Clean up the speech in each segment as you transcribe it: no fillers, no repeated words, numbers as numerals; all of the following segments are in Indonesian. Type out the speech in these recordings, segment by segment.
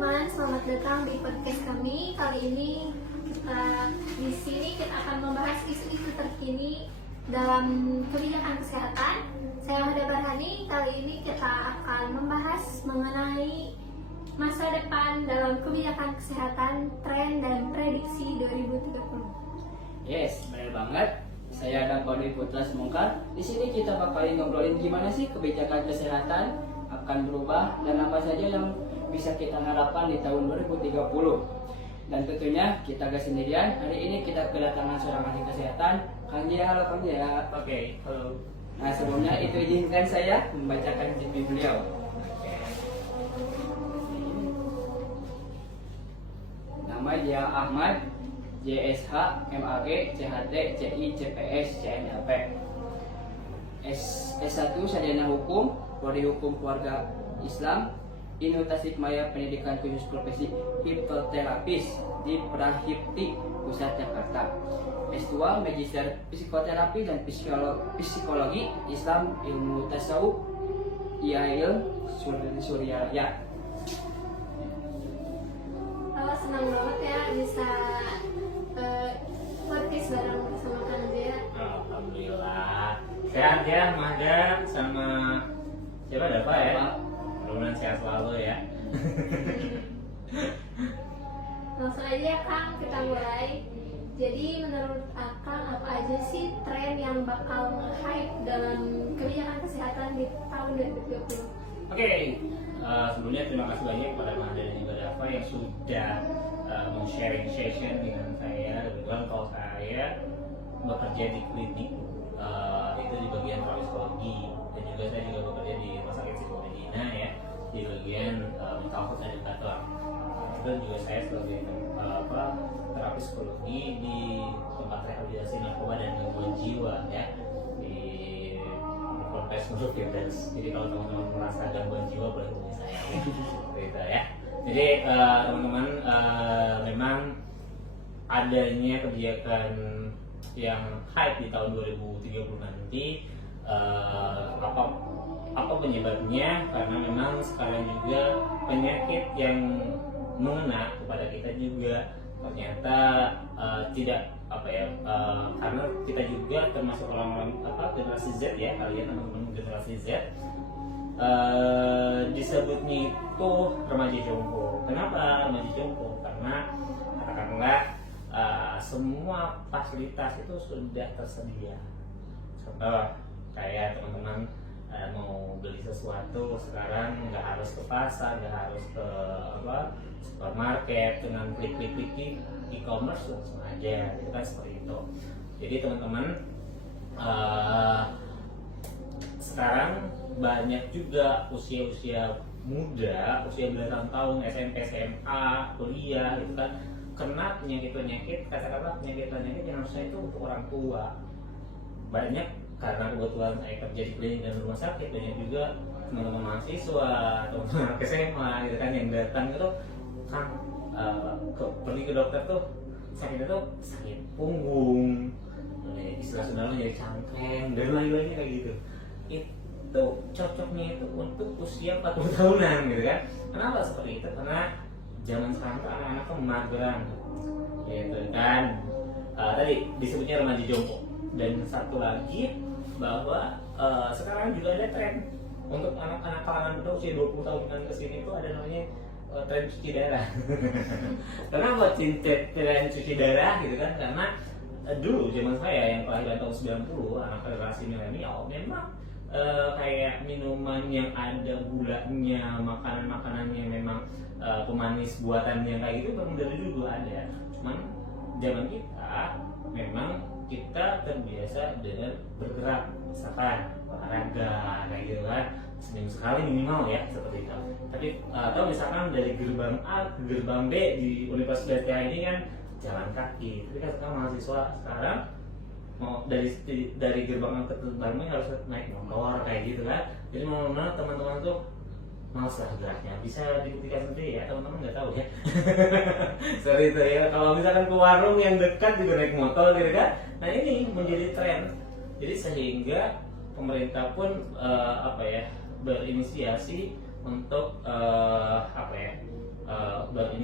teman-teman, selamat datang di podcast kami. Kali ini di sini kita akan membahas isu-isu terkini dalam kebijakan kesehatan. Saya Huda Barhani. Kali ini kita akan membahas mengenai masa depan dalam kebijakan kesehatan, tren dan prediksi 2030. Yes, benar banget. Saya Adam Kodi Putra Semongkar. Di sini kita bakalan ngobrolin gimana sih kebijakan kesehatan akan berubah dan apa saja yang bisa kita harapkan di tahun 2030. Dan tentunya kita gak sendirian. Hari ini kita kedatangan seorang ahli kesehatan, Kang Jaya. Halo Kang Jaya. Oke, halo. Nah sebelumnya itu izinkan saya membacakan CV beliau. Nama Jaya Ahmad, JSH, MAG, CHT, CI, CPS, CNLP. S1 Sarjana Hukum, Prodi Hukum Keluarga Islam, Inu Tasikmaya Pendidikan Khusus Profesi Hipnoterapis di Prahipti, Pusat Jakarta. S2 Magister Psikoterapi dan Psikologi Islam Ilmu Tasawuf IAIN Suryaya. Senang banget ya bisa podcast bareng bersama Kang Jaya. Alhamdulillah. Sehat ya, Mahda sama siapa ada Pak ya? Mudah-mudahan sehat selalu ya. Langsung aja ya Kang, kita mulai. Jadi menurut Akang apa aja sih tren yang bakal hype dalam kebijakan kesehatan di tahun 2030? Oke, sebelumnya terima kasih banyak kepada Mahda dan juga Dafa yang sudah sharing session dengan saya. Kebetulan kalau saya bekerja di klinik itu di bagian psikologi, dan juga saya juga bekerja di rumah sakit Siti Medina ya, di bagian mental health educator. Itu juga saya sebagai terapis psikologi di tempat rehabilitasi narkoba dan gangguan jiwa ya, di Polres Nurul Firdaus. Jadi kalau teman-teman merasa gangguan jiwa boleh hubungi saya gitu ya. Jadi teman-teman memang adanya kebijakan yang hype di tahun 2030 nanti, apa penyebabnya? Karena memang sekarang juga penyakit yang mengena kepada kita juga ternyata tidak karena kita juga termasuk orang-orang generasi Z ya, kalian teman-teman generasi Z, disebutnya itu remaja jompo. Kenapa remaja jompo? Karena katakanlah semua fasilitas itu sudah tersedia. Contoh kayak teman-teman mau beli sesuatu sekarang nggak harus ke pasar, nggak harus ke supermarket, dengan klik-klik di e-commerce langsung aja, gitu kan, seperti itu. Jadi teman-teman sekarang banyak juga usia-usia muda, usia belasan tahun, SMP, SMA, kuliah, gitu kan, kena penyakit-penyakit, katakanlah penyakit-penyakit yang harusnya itu untuk orang tua. Banyak karena kebetulan saya kerja di klinik dan rumah sakit, banyak juga teman-teman mahasiswa, teman-teman SMA gitu kan, yang datang itu kan pergi ke dokter tuh sakitnya tuh sakit punggung, istilah Sundanya jadi cangkeng dan lain-lainnya kayak gitu. Itu cocoknya itu untuk usia 40 tahunan gitu kan. Kenapa seperti itu? Karena zaman sekarang tuh anak-anak tuh mageran gitu kan. Tadi disebutnya remaja jompo. Dan satu lagi bahwa sekarang juga ada tren untuk anak-anak kalangan muda usia 20 tahunan ke sini itu ada namanya tren cuci darah. Kenapa tren cuci darah gitu kan? Karena dulu zaman saya yang kelahiran tahun 90, anak generasi milenial, memang kayak minuman yang ada gulanya, makanan-makanannya memang pemanis buatannya kayak gitu memang dari dulu ada. Cuman zaman kita memang kita terbiasa dengan bergerak, misalkan olahraga kayak gitu kan, seminggu sekali minimal ya, seperti itu. Tapi atau misalkan dari gerbang A ke gerbang B di Universitas ini kan jalan kaki. Tapi kan sekarang mahasiswa sekarang mau dari gerbang A ke gerbang B harus naik motor kayak gitu kan. Jadi mau-mau teman-teman tuh males lah geraknya, bisa dibuktikan sendiri ya, teman-teman nggak tahu ya. Seperti itu ya. Kalau misalkan ke warung yang dekat juga naik motor gitu kan. Nah ini menjadi tren. Jadi sehingga pemerintah pun berinisiasi untuk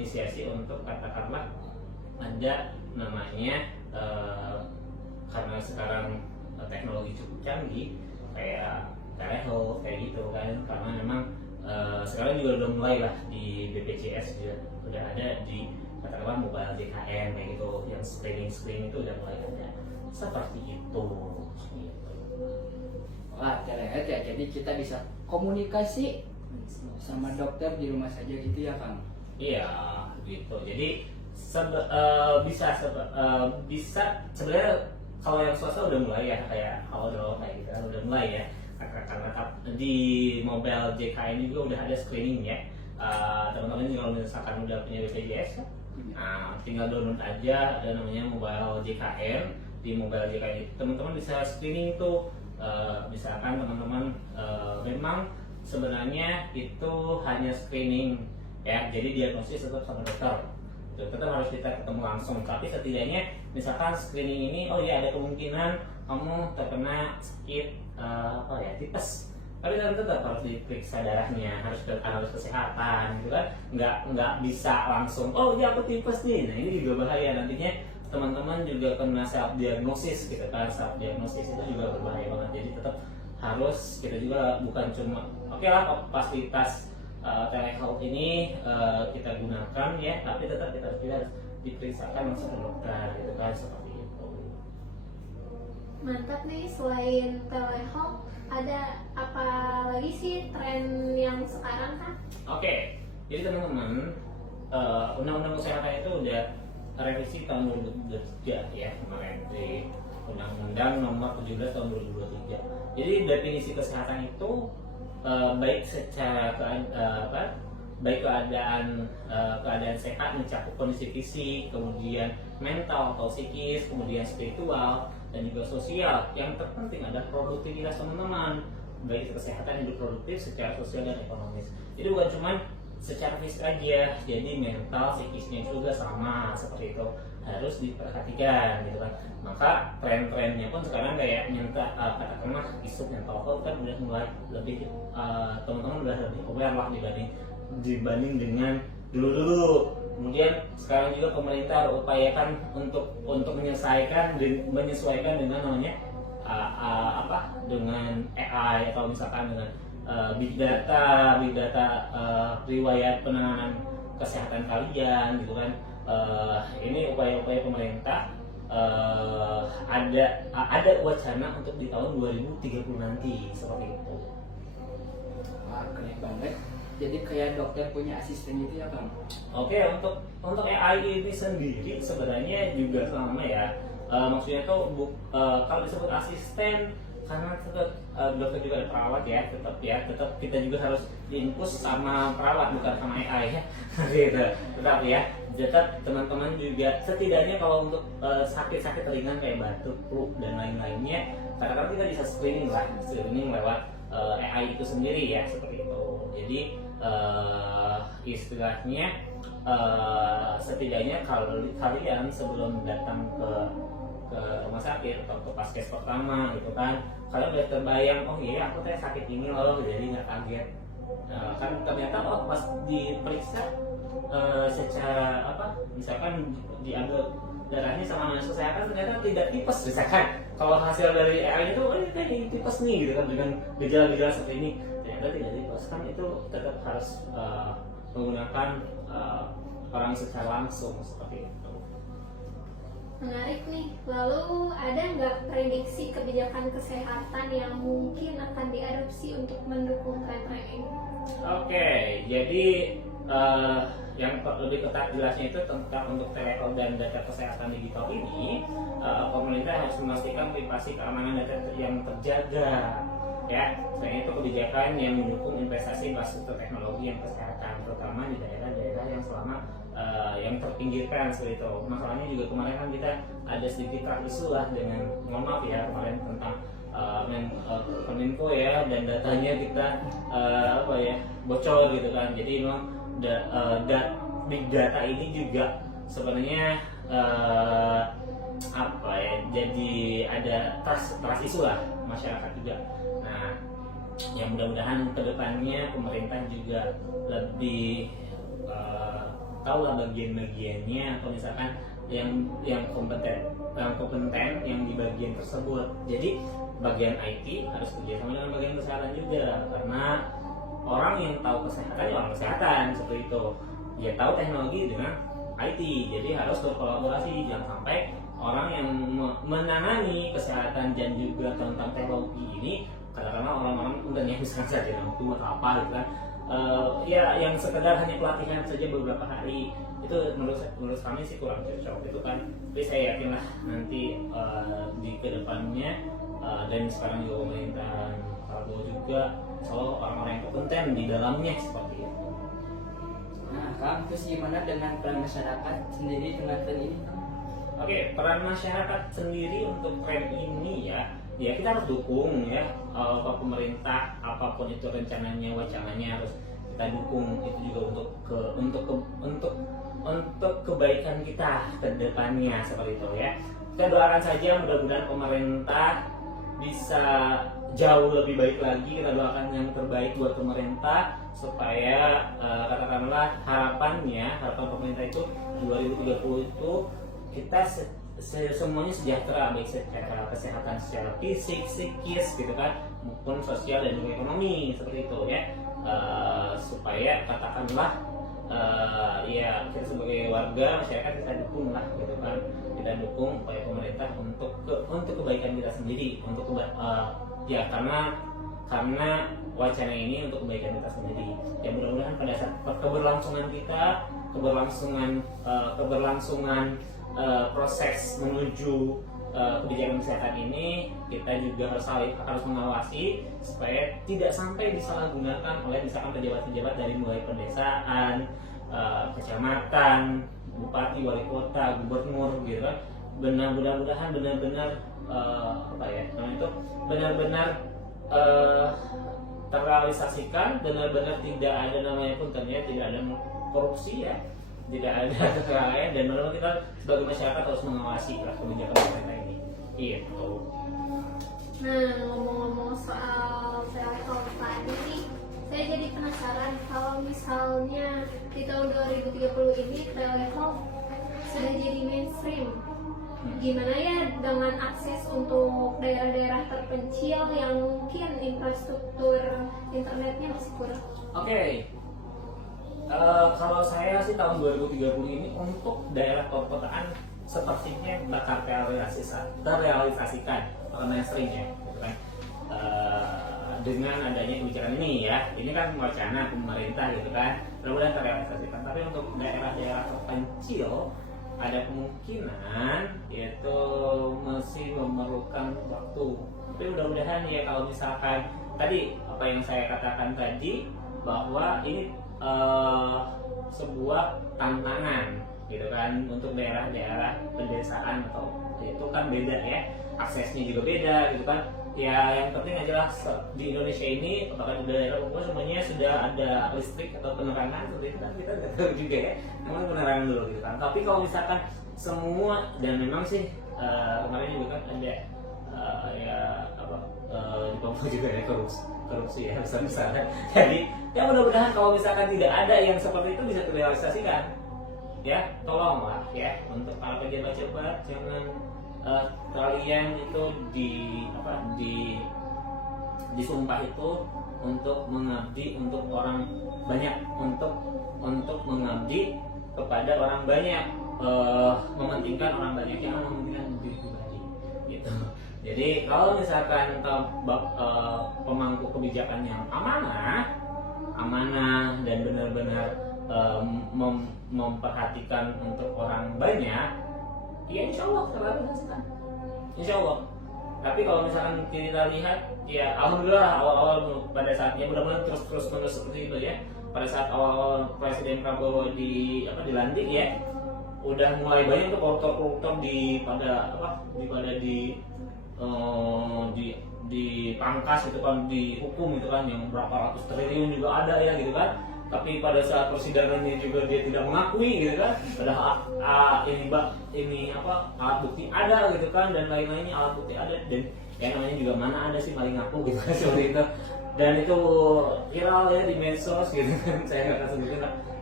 menginisiasi untuk katakanlah ada namanya karena sekarang teknologi cukup canggih kayak telehealth kayak gitu kan, karena memang sekarang juga udah mulai lah di BPJS juga udah ada di katakanlah mobile JKN kayak gitu, yang screening itu udah mulai ada seperti itu. Wah, telehealth ya, jadi kita bisa komunikasi sama dokter di rumah saja gitu ya Kang? Iya gitu, jadi bisa sebenarnya kalau yang swasta udah mulai ya, kayak Halodoc kayak gitu udah mulai ya, karena di mobile JKN juga udah ada screening ya. Teman-teman kalau misalkan udah punya BPJS, tinggal download aja, ada namanya mobile JKN. Di mobile JKN itu teman-teman bisa screening tuh. Misalkan teman-teman memang sebenarnya itu hanya screening ya, jadi diagnosis tetap sama dokter, tetap harus kita ketemu langsung, tapi setidaknya misalkan screening ini, oh ya ada kemungkinan kamu terkena sakit tipes, tapi tetap harus diperiksa darahnya, harus kesehatan gitu kan, nggak bisa langsung oh ya aku tipes nih. Nah ini juga bahaya, nantinya teman-teman juga kena self diagnosis gitu kan, self diagnosis itu juga berbahaya banget. Jadi tetap harus kita juga bukan cuma oke lah fasilitas telehealth ini kita gunakan ya, tapi tetap kita harus diperiksakan langsung ke dokter gitu kan, seperti itu. Mantap nih, selain telehealth ada apa lagi sih tren yang sekarang kan? Oke, jadi teman-teman undang-undang kesehatan itu udah revisi tahun 2023 ya kemarin di Undang-Undang Nomor 17 tahun 2023. Jadi definisi kesehatan itu baik secara baik keadaan sehat mencakup kondisi fisik, kemudian mental atau psikis, kemudian spiritual dan juga sosial. Yang terpenting adalah produktivitas teman-teman, baik kesehatan hidup produktif secara sosial dan ekonomis. Jadi bukan cuma secara fisik aja, jadi mental, psikisnya juga sama seperti itu, harus diperhatikan gitu kan. Maka tren-trennya pun sekarang kayak katakanlah isu mental health kan udah mulai lebih teman-teman udah lebih aware lah dibanding dengan dulu. Kemudian sekarang juga pemerintah upayakan untuk menyesuaikan dengan namanya dengan AI atau misalkan dengan big data riwayat penanganan kesehatan kalian gitu kan. Ini upaya-upaya pemerintah, ada wacana untuk di tahun 2030 nanti seperti itu. Wah, keren banget. Jadi kayak dokter punya asisten gitu ya Bang? Oke, untuk AI ini sendiri sebenarnya juga sama ya. Maksudnya tuh kalau disebut asisten, karena tetap dokter juga ada perawat ya, tetap kita juga harus diinpus sama perawat bukan sama AI ya. Gitu. Tetap teman-teman juga setidaknya kalau untuk sakit-sakit ringan kayak batuk, flu dan lain-lainnya, kadang-kadang kita bisa screening lewat AI itu sendiri ya, seperti itu. Jadi istilahnya setidaknya kalau kalian sebelum datang ke rumah sakit atau ke paskes pertama gitu kan, kalian udah terbayang, oh iya aku sakit ini loh, jadi nggak kaget. Kan ternyata pas diperiksa secara misalkan diambil darahnya sama dinas kesehatan ternyata tidak tipes misalkan. Kalau hasil dari AI itu ini kayak tipes nih gitu kan, dengan gejala-gejala seperti ini, ternyata tidak tipes, kan itu tetap harus menggunakan orang secara langsung seperti itu. Menarik nih. Lalu ada nggak prediksi kebijakan kesehatan yang mungkin akan diadopsi untuk mendukung tren-tren ini? Oke, jadi yang lebih ketat jelasnya itu tentang untuk telehealth dan data kesehatan digital ini, pemerintah harus memastikan privasi keamanan data yang terjaga. Ya, selain itu kebijakan yang mendukung investasi infrastruktur teknologi yang kesehatan, terutama di daerah-daerah yang selama yang terpinggirkan seperti itu. Masalahnya juga kemarin kan kita ada sedikit isu lah dengan, mohon maaf ya, kemarin tentang Kominfo ya, dan datanya kita bocor gitu kan. Jadi memang big data ini juga sebenarnya jadi ada trust isu lah masyarakat juga. Nah, yang mudah-mudahan kedepannya pemerintah juga lebih tahu lah bagian-bagiannya atau misalkan yang kompeten yang di bagian tersebut. Jadi bagian IT harus kerjasama dengan bagian kesehatan juga, karena orang yang tahu kesehatan ya orang kesehatan seperti itu. Dia tahu teknologi dengan IT, jadi harus berkolaborasi. Jangan sampai orang yang menangani kesehatan dan juga tentang teknologi ini, katakanlah orang-orang kemudian yang misalkan saja mampu atau apa gitu kan, ya yang sekedar hanya pelatihan saja beberapa hari, itu menurut kami sih kurang cocok itu kan. Tapi saya yakin lah nanti di kedepannya dan sekarang juga pemerintahan Prabowo juga selalu orang-orang yang kompeten di dalamnya seperti itu. Nah, Kang, terus gimana dengan peran masyarakat sendiri dengan tren ini, Kang? Oke, peran masyarakat sendiri untuk tren ini ya kita harus dukung ya. Pemerintah apapun itu rencananya, wacananya harus kita dukung. Itu juga untuk kebaikan kita ke depannya seperti itu ya. Kita doakan saja mudah-mudahan pemerintah bisa jauh lebih baik lagi. Kita doakan yang terbaik buat pemerintah supaya katakanlah harapan pemerintah itu 2030 itu kita semuanya sejahtera, baik secara kesehatan secara fisik, psikis gitu kan, maupun sosial dan juga ekonomi seperti itu ya. Supaya katakanlah ya kita sebagai warga masyarakat kita dukung lah gitu kan, kita dukung upaya pemerintah untuk kebaikan kita sendiri, ya karena wacana ini untuk kebaikan kita sendiri. Ya mudah-mudahan pada saat keberlangsungan proses menuju kebijakan kesehatan ini, kita juga harus mengawasi supaya tidak sampai disalahgunakan oleh misalkan pejabat-pejabat dari mulai pedesaan, kecamatan, bupati, wali kota, gubernur gitu kan. Mudah-mudahan benar-benar benar-benar terrealisasikan, benar-benar tidak ada namanya pun ternyata tidak ada korupsi ya, tidak ada kelalaian, dan memang kita sebagai masyarakat harus mengawasi kebijakan pemerintah ini. Gitu. Nah, ngomong-ngomong soal telekom tadi nih, saya jadi penasaran kalau misalnya di tahun 2030 ini telekom sudah jadi mainstream. Gimana ya dengan akses untuk daerah-daerah terpencil yang mungkin infrastruktur internetnya masih kurang? Oke. Kalau saya sih tahun 2030 ini untuk daerah perkotaan sepertinya bakal terrealisasikan mainstream ya, gitu kan. Dengan adanya kebijakan ini ya, ini kan wacana pemerintah gitu kan, mudah-mudahan terrealisasikan. Tapi untuk daerah-daerah terpencil ada kemungkinan yaitu masih memerlukan waktu. Tapi mudah-mudahan ya, kalau misalkan tadi apa yang saya katakan tadi bahwa ini sebuah tantangan gitu kan untuk daerah-daerah pedesaan, atau itu kan beda ya, aksesnya juga beda gitu kan. Ya yang penting adalah di Indonesia ini apakah di daerah Papua semuanya sudah ada listrik atau penerangan seperti itu kan, kita nggak tahu juga ya, memang penerangan dulu gitu kan. Tapi kalau misalkan semua, dan memang sih kemarin juga kan ada di Papua juga ada korupsi ya besar-besaran. Jadi ya mudah-mudahan kalau misalkan tidak ada yang seperti itu bisa terrealisasikan ya. Tolonglah ya untuk para pejabat-pejabat, jangan kalian itu disumpah itu untuk mengabdi untuk orang banyak, untuk mengabdi kepada orang banyak, mementingkan orang banyak yang mementingkan diri pribadi gitu. Jadi kalau misalkan pemangku kebijakan yang amanah dan benar-benar memperhatikan untuk orang banyak, ya insya Allah terrealisasikan, insya Allah. Tapi kalau misalkan kita lihat ya alhamdulillah awal-awal pada saatnya, mudah-mudahan terus seperti itu ya. Pada saat awal Presiden Prabowo dilantik ya, udah mulai banyak tuh koruptor dipangkas itu kan, dihukum itu kan, yang berapa ratus triliun juga ada ya gitu kan. Tapi pada saat persidangannya juga dia tidak mengakui gitu kan, padahal alat bukti ada gitu kan, dan lain-lainnya alat bukti ada, dan yang namanya juga mana ada sih maling ngaku gitu kan seperti itu. Dan itu viral ya di medsos gitu kan, saya nggak akan sebutin lah.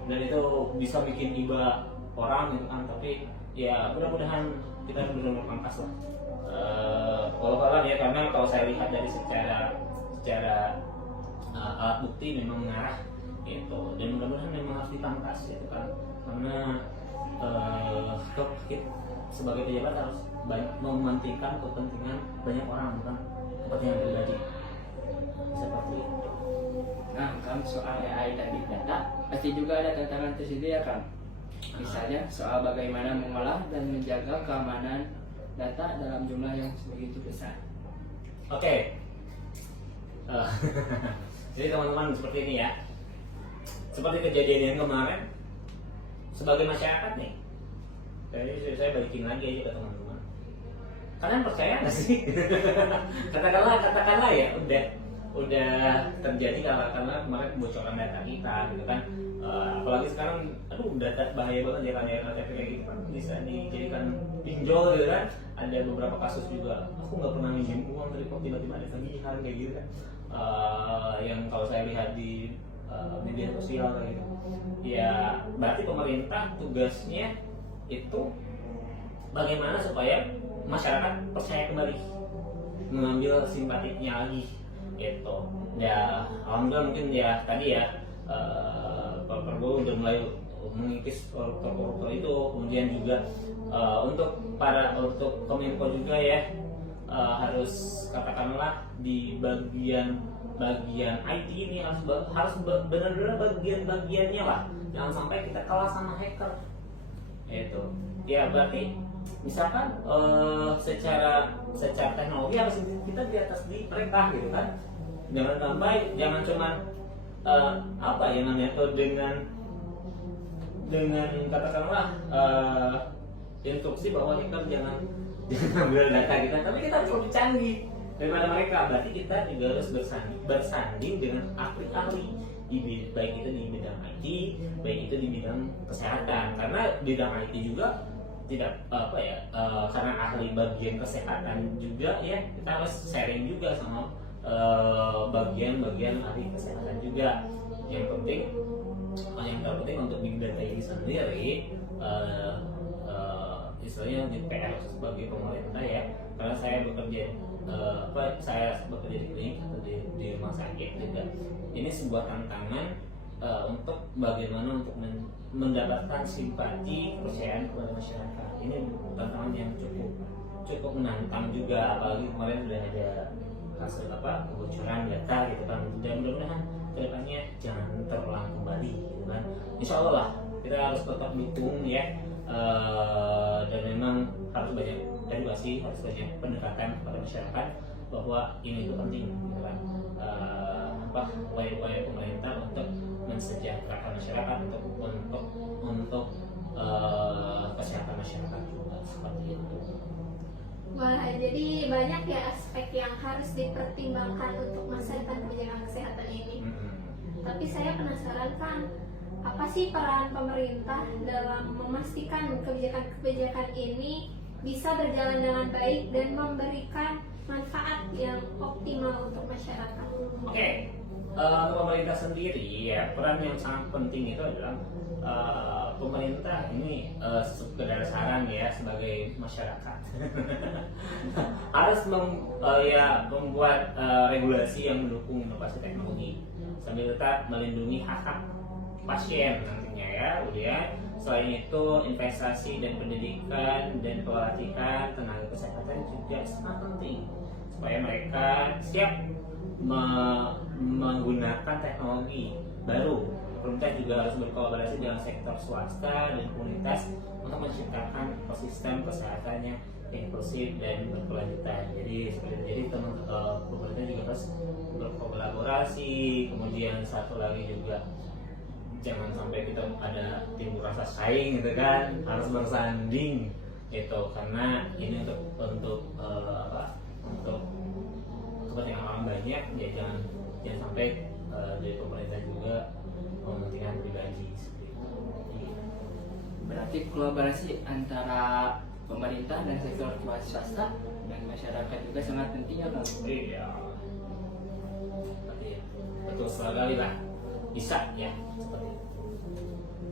dan itu bisa bikin iba orang gitu kan. Tapi ya mudah-mudahan kita benar-benar pangkas lah. Walau ya, karena kalau saya lihat dari secara alat bukti memang mengarah gitu, dan mudah-mudahan memang harus dipangkas gitu kan, karena kita sebagai pejabat harus mementingkan kepentingan banyak orang, bukan kepentingan pribadi seperti itu. Nah, kan soal AI dan Big Data pasti juga ada tantangan tersendiri ya kan. Misalnya soal bagaimana mengolah dan menjaga keamanan data dalam jumlah yang begitu besar. Oke. Jadi teman-teman seperti ini ya. Seperti kejadian yang kemarin, sebagai masyarakat nih, saya balikin lagi aja ke teman-teman. Kalian percaya nggak sih? katakanlah ya, udah terjadi karena kemarin kebocoran data kita gitu kan. Apalagi sekarang, data bahaya banget ya, KTP kayak gitu kan bisa dijadikan pinjol gitu kan. Ada beberapa kasus juga, aku nggak pernah minjem uang tapi kok tiba-tiba ada tagihan kayak gitu kan. Yang kalau saya lihat di media sosial kayak gitu, ya berarti pemerintah tugasnya itu bagaimana supaya masyarakat percaya kembali, mengambil simpatiknya lagi gitu. Ya alhamdulillah mungkin ya tadi ya Pak Prabowo udah mulai mengikis koruptor itu. Kemudian juga untuk Kominfo juga ya, harus katakanlah di bagian IT ini harus benar-benar bagian-bagiannya lah, jangan sampai kita kalah sama hacker itu. Ya berarti misalkan secara teknologi harus kita di atas di mereka gitu kan. Jangan cuman apa ya namanya tuh dengan katakanlah instruksi bahwa hacker jangan ambil data kita, tapi kita harus lebih canggih daripada mereka. Berarti kita juga harus bersanding dengan ahli-ahli baik itu di bidang IT, baik itu di bidang kesehatan. Karena bidang IT juga tidak karena ahli bagian kesehatan juga ya, kita harus sharing juga sama bagian-bagian ahli kesehatan juga. Yang terpenting untuk big data ini sendiri istilahnya di PR sebagai pemerintah ya, karena saya bekerja di klinik atau di rumah sakit juga. Ini sebuah tantangan untuk bagaimana untuk mendapatkan simpati kepercayaan kepada masyarakat. Ini tantangan yang cukup menantang juga, apalagi kemarin sudah ada hasil kebocoran data gitu kan. Dan mudah-mudahan kedepannya jangan terulang kembali gitu kan. Insya Allah lah kita harus tetap dukung ya, dan memang harus banyak edukasi, harus banyak pendekatan kepada masyarakat bahwa ini itu penting gitu kan. Upaya-upaya pemerintah untuk mensejahterakan masyarakat, untuk kesehatan masyarakat juga seperti itu. Wah, jadi banyak ya aspek yang harus dipertimbangkan untuk masa depan kebijakan kesehatan ini. Tapi saya penasaran kan, apa sih peran pemerintah dalam memastikan kebijakan-kebijakan ini bisa berjalan dengan baik dan memberikan manfaat yang optimal untuk masyarakat? Oke. Untuk pemerintah sendiri ya, peran yang sangat penting itu adalah pemerintah ini sekedar saran ya sebagai masyarakat harus membuat regulasi yang mendukung inovasi teknologi sambil tetap melindungi hak-hak pasien nantinya ya. Kemudian selain itu investasi dan pendidikan dan pelatihan tenaga kesehatan juga sangat penting supaya mereka siap menggunakan teknologi baru. Pemerintah juga harus berkolaborasi dengan sektor swasta dan komunitas untuk menciptakan ekosistem kesehatannya inklusif dan berkelanjutan. Jadi pemerintah juga harus berkolaborasi. Kemudian satu lagi juga jangan sampai kita ada timbul rasa saing gitu kan, harus bersanding gitu, karena ini untuk kepentingan orang banyak ya. Jangan sampai dari pemerintah juga mementingkan pribadi seperti itu. Berarti kolaborasi antara pemerintah dan sektor swasta dan masyarakat juga sangat penting ya Bang. Iya. Betul sekali lah. Bisa ya seperti itu.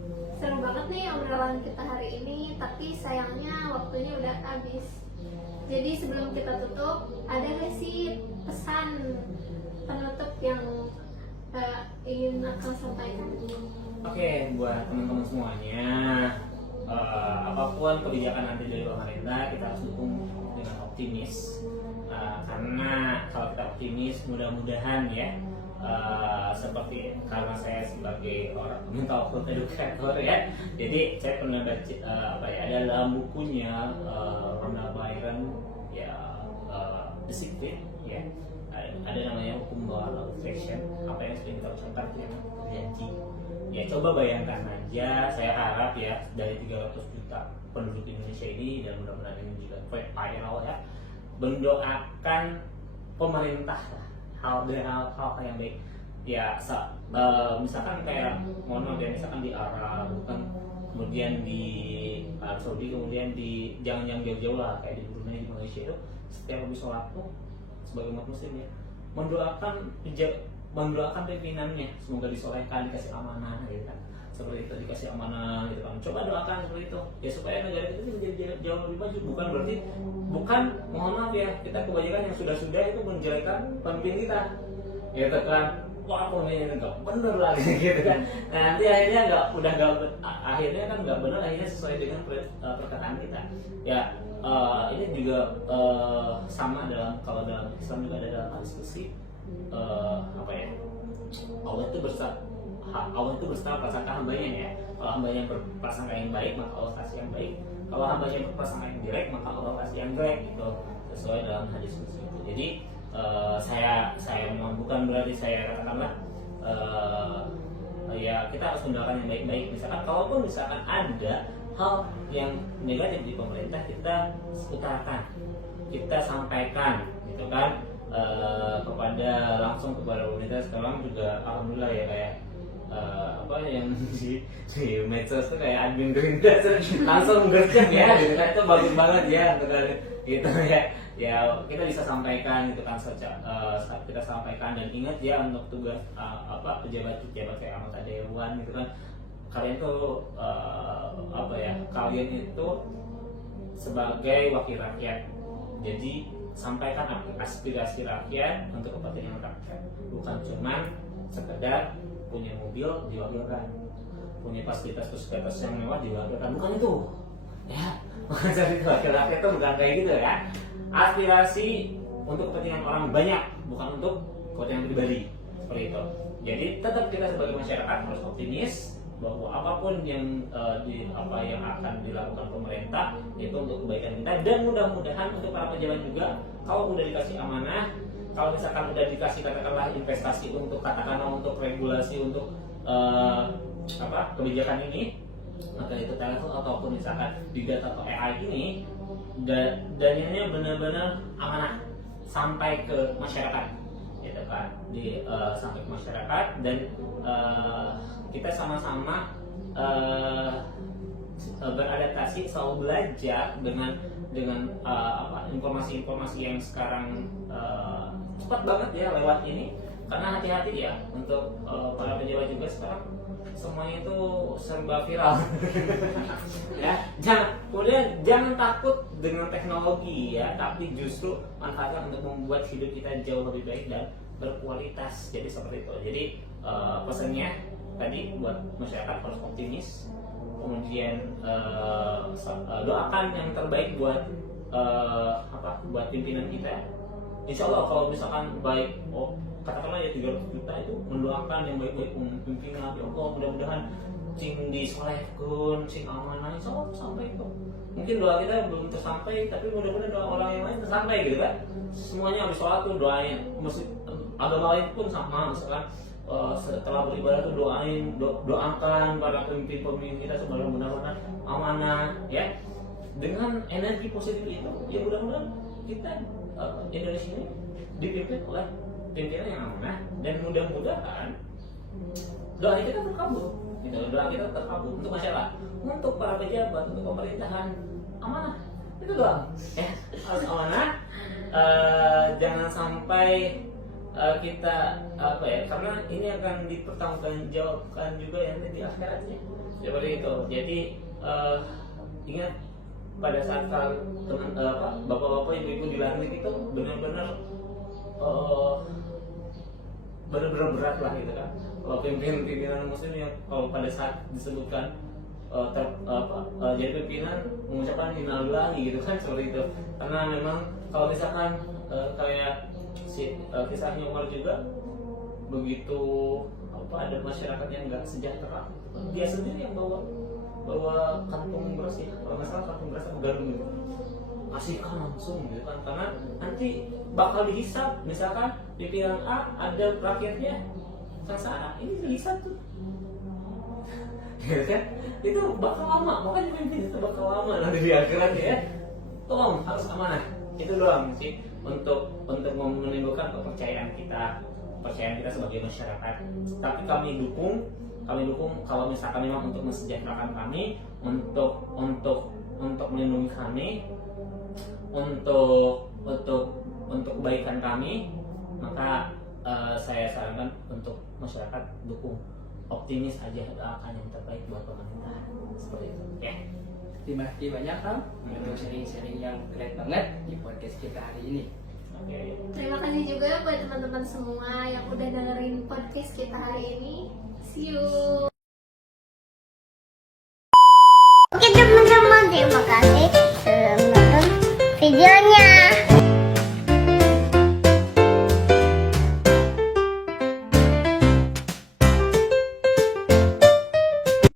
banget nih obrolan kita hari ini, tapi sayangnya waktunya udah habis. Jadi sebelum kita tutup, ada gak sih pesan penutup yang ingin Akang sampaikan? Oke, buat teman-teman semuanya, apapun kebijakan nanti dari pemerintah, kita harus dukung dengan optimis. Karena kalau kita optimis, mudah-mudahan ya, seperti karena saya sebagai orang mental health educator ya, jadi saya pernah baca ada dalam bukunya Ronald Byron ya, The Secret ya, ada namanya hukum law of attraction, apa yang sering kita ucapkan yang terjadi. Ya coba bayangkan aja, saya harap ya dari 300 juta penduduk Indonesia ini, dan mudah-mudahan ini juga viral ya, mendoakan pemerintah lah hal yang baik ya, misalkan kayak mohon ya, misalkan di Arab bukan, kemudian di Arab Saudi, kemudian di jangan jauh-jauh lah kayak di Brunei, di Malaysia itu setiap habis sholat tuh sebagai umat muslim ya mendoakan pimpinannya semoga disolehkan, dikasih amanah gitu kan, seperti itu, dikasih amanah gitu kan. Coba doakan seperti itu ya, supaya negara kita menjadi jauh lebih maju. Bukan mohon maaf ya, kita kebanyakan yang sudah itu menjelekan pemimpin kita gitu kan, wah pemimpin enggak bener lah gitu kan. Nah, nanti akhirnya nggak benar, akhirnya sesuai dengan perkataan kita ya. Ini juga sama kalau dalam Islam juga ada dalam diskusi Allah itu bersama prasangka hambanya ya. Kalau hambanya berprasangka yang baik, maka Allah kasih yang baik. Kalau hambanya berprasangka yang jelek, maka Allah kasih yang jelek, gitu, sesuai dalam hadis itu. Jadi saya memang bukan berarti saya katakanlah ya kita harus mendoakan yang baik-baik. Kalaupun misalkan ada hal yang negatif di pemerintah, kita utarakan, kita sampaikan gitu kan, langsung kepada pemerintah. Sekarang juga alhamdulillah ya, kayak yang di medsos tuh kayak admin Gerindra langsung gercep ya gitu kan, itu bagus banget ya untuk gitu ya kita bisa sampaikan gitu kan, kita sampaikan. Dan ingat ya, untuk tugas pejabat kayak anggota dewan gitu kan, kalian tuh kalian itu sebagai wakil rakyat, jadi sampaikan aspirasi rakyat untuk kepentingan rakyat, bukan cuman sekedar punya mobil diwakilkan, punya fasilitas yang mewah diwakilkan, bukan itu ya. Bukan jadi wakil rakyat itu bukan kayak gitu ya. Aspirasi untuk kepentingan orang banyak, bukan untuk kepentingan pribadi, seperti itu. Jadi tetap kita sebagai masyarakat harus optimis bahwa apapun yang akan dilakukan pemerintah itu untuk kebaikan kita, dan mudah-mudahan untuk para pejabat juga, kalau udah dikasih amanah, kalau misalkan udah dikasih katakanlah investasi untuk regulasi untuk kebijakan ini, maka itu telepon ataupun misalkan di data atau AI ini dananya benar-benar amanah sampai ke masyarakat gitu kan, sampai ke masyarakat, dan kita sama-sama beradaptasi, selalu belajar dengan informasi-informasi yang sekarang cepat banget ya lewat ini. Karena hati-hati ya untuk para pejabat juga, sekarang semuanya itu serba viral ya. Jangan takut dengan teknologi ya, tapi justru manfaatkan untuk membuat hidup kita jauh lebih baik dan berkualitas. Jadi seperti itu. Jadi pesannya tadi buat masyarakat harus optimis, kemudian doakan yang terbaik buat pimpinan kita. Insya Allah kalau misalkan baik, katakanlah ya 300 juta itu mendoakan yang baik-baik pimpinan, ya Allah mudah-mudahan sing disolehkan, sing amanah, insya Allah sampai itu. Mungkin doa kita belum tersampai, tapi mudah-mudahan doa orang yang lain tersampai gitu kan. Semuanya habis sholat tuh doain, agama lain pun sama, misalkan setelah beribadah tuh doakan para pemimpin kita supaya mudah-mudahan amanah ya, dengan energi positif itu ya, mudah-mudahan kita Indonesia ini dipimpin oleh pimpinan yang amanah, dan mudah-mudahan doa kita terkabul gitu. Doa kita terkabul untuk masyarakat, untuk para pejabat, untuk pemerintahan, amanah itu doang ya, harus amanah. Jangan sampai kita apa ya, karena ini akan dipertanggungjawabkan juga ya di akhiratnya seperti itu. Jadi ingat pada saat teman bapak-bapak ibu-ibu di langit itu benar-benar benar-benar berat lah gitu kan. Kalau pimpinan muslim yang kalau pada saat disebutkan jadi pimpinan mengucapkan innalillahi gitu kan seperti itu. Karena memang kalau misalkan kayak kisahnya Umar juga begitu ada masyarakat yang nggak sejahtera, dia sendiri yang bawa kantung beras ya, kalau nggak salah kantung beras atau galon gitu, kasihkan langsung gitu kan, karena nanti bakal dihisap. Misalkan pimpinan A ada rakyatnya sengsara, ini dihisap tuh gitu kan, itu bakal lama, makanya pemimpin itu bakal lama nanti di akhirat ya. Tolong harus amanah, itu doang sih untuk menimbulkan kepercayaan kita sebagai masyarakat. Tapi kami dukung kalau misalkan memang untuk mensejahterakan kami, untuk melindungi kami, untuk kebaikan kami, maka saya sarankan untuk masyarakat dukung, optimis aja, doakan yang terbaik buat pemerintahan seperti itu ya. Terima kasih banyak Kang untuk sharing-sharing yang keren banget di podcast kita hari ini. Oke. Terima kasih juga buat teman-teman semua yang udah dengerin podcast kita hari ini. See you. Oke teman-teman, terima kasih sudah menonton video